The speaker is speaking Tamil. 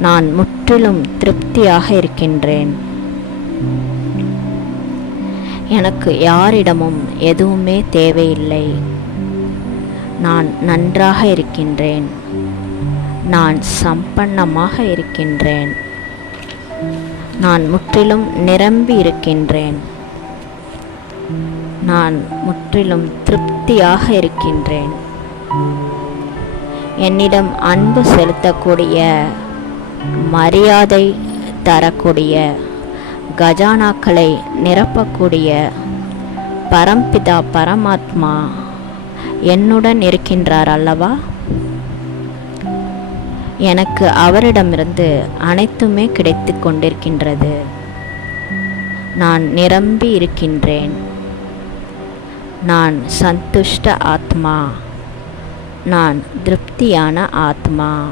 நான் முற்றிலும் திருப்தியாக இருக்கின்றேன். எனக்கு யாரிடமும் எதுவுமே தேவையில்லை. நான் நன்றாக இருக்கின்றேன். நான் சம்பன்னமாக இருக்கின்றேன். நான் முற்றிலும் நிரம்பி இருக்கின்றேன். நான் முற்றிலும் திருப்தியாக இருக்கின்றேன். என்னிடம் அன்பு செலுத்தக்கூடிய, மரியாதை தரக்கூடிய, கஜானாக்களை நிரப்பக்கூடிய பரம்பிதா பரமாத்மா என்னுடன் இருக்கின்றார் அல்லவா? எனக்கு அவரிடமிருந்து அனைத்துமே கிடைத்து கொண்டிருக்கின்றது. நான் நிரம்பி இருக்கின்றேன். நான் சந்துஷ்ட ஆத்மா. நான் திருப்தியான ஆத்மா.